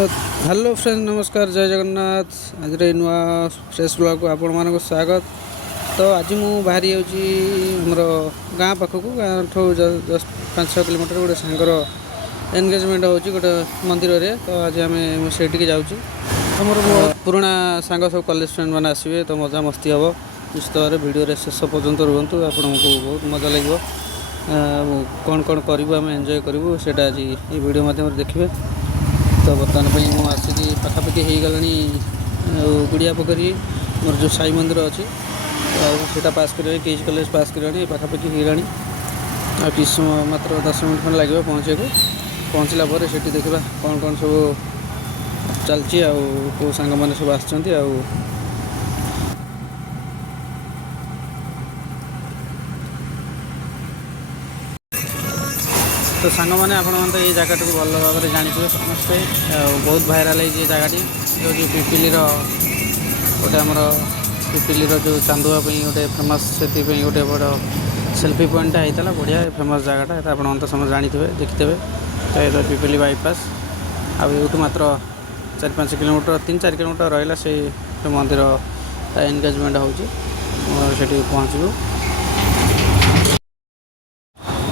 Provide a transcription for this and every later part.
Hello friend नमस्कार जय जगन्नाथ आज नुआ फ्रेश ब्लॉग को आपण मान स्वागत। तो आज मु बाहरी आमर गाँ पाखक गाँ ठू जस्ट 5-6 किलोमीटर गोटे सांगर एनगेजमेंट हो गोटे मंदिर रे। तो आज आम से जाऊँ आमर बहुत पुराना सांग सब कॉलेज फ्रेंड मैंने आसवे तो मजा मस्ती हम निश्चित भाव भिडियो शेष पर्यंत रुहतु आपको बहुत मजा लगे कौन कौन करूँ आम एंजॉय करूँ से आज ये वीडियो माध्यम देखिए। तो बर्तमान मुझे आसिक पाखापाखि हो गलानी गुड़िया पोखरी मोर जो साई मंदिर अच्छी तो पास कर केज कॉलेज पास कर पाखापाखि हो गलानी कि समय मात्र 10 मिनट खंड लगे पहुँचे को पहुँचला से देखा कौन कौन सब चलती आउ सांग मैंने सब आसछंती आउ तो सांग मैंने आपण तो ये जगह को भल भाव में जाथे समस्ते बहुत भाइराल है जगह जो पिपिली गोटे आमर पिपिली जो चांदुआपी गोटे फेमस से गोटे बड़ सेल्फी पॉइंटा होता बढ़िया फेमस जगहटा आप समझ जाथे देखिथे। तो ये पिपिली बाईपास आठ मात्र 4-5 किलोमीटर 3-4 किलोमीटर रहा से मंदिर एनगेजमेंट होती पहुँचू।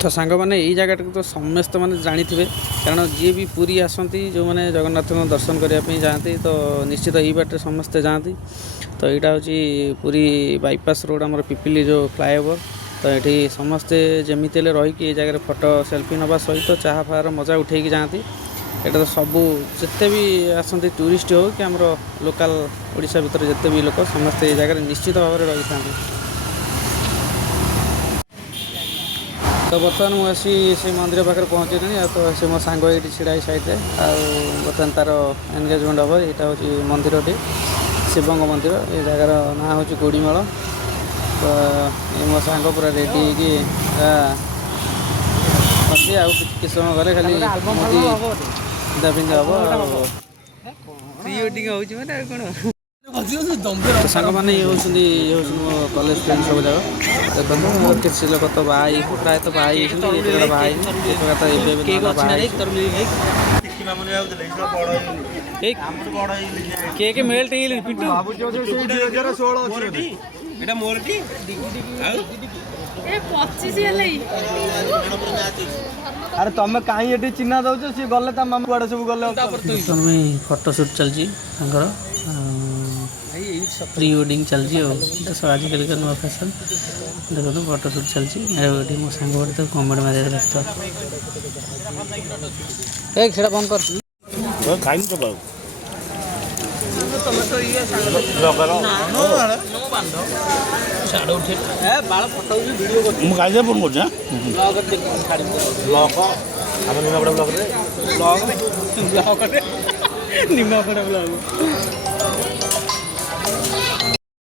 तो सांग मैंने यही जगह तो समस्त मैंने जाथे कारण जी भी पूरी आसती जो मैंने जगन्नाथ दर्शन करने जाती तो निश्चित यही बाटे समस्ते जाती। तो यहाँ हूँ पूरी बाईपास रोड आमर पिपिली जो फ्लाईओवर तो ये समस्ते जमी रही जगह फोटो सेल्फी नवा सहित चाह फार मजा उठे जाती। यहाँ तो सबू जिते भी आसती टूरिस्ट हो कि आमर लोकल ओडिशा भितर जिते भी लोक समस्ते ये जगह निश्चित भाव में रही था। तो बर्तमान मुझे से मंदिर पाखे पहुँचे तो से मो सांग ये छिड़ा साइड बर्तमान तार एनगेजमेंट हम यहाँ हूँ मंदिर शिवंग मंदिर ये जगार ना हूँ गोड़ीमाल। तो ये मो सांग पूरा रेडी अच्छी कि समय गले खाली पिंधा हम प्री वेडिंग हो तो सांग मैंने ये हूँ मो कॉलेज फ्रेंड सब जगह देखो किसी लोग तो भाई प्राय तो भाई भाई के मेल अरे तुम कहीं चिन्ह दौच सी गले मामा कड़े सब गले फोटोशूट चलती प्री वेडिंग चलती आजिकल का नुआ फैशन देखो तो फोटोशूट चलती मो सांग तो कमेंट मारे व्यस्त सेटा बंद कर निमापड़ा ब्लॉग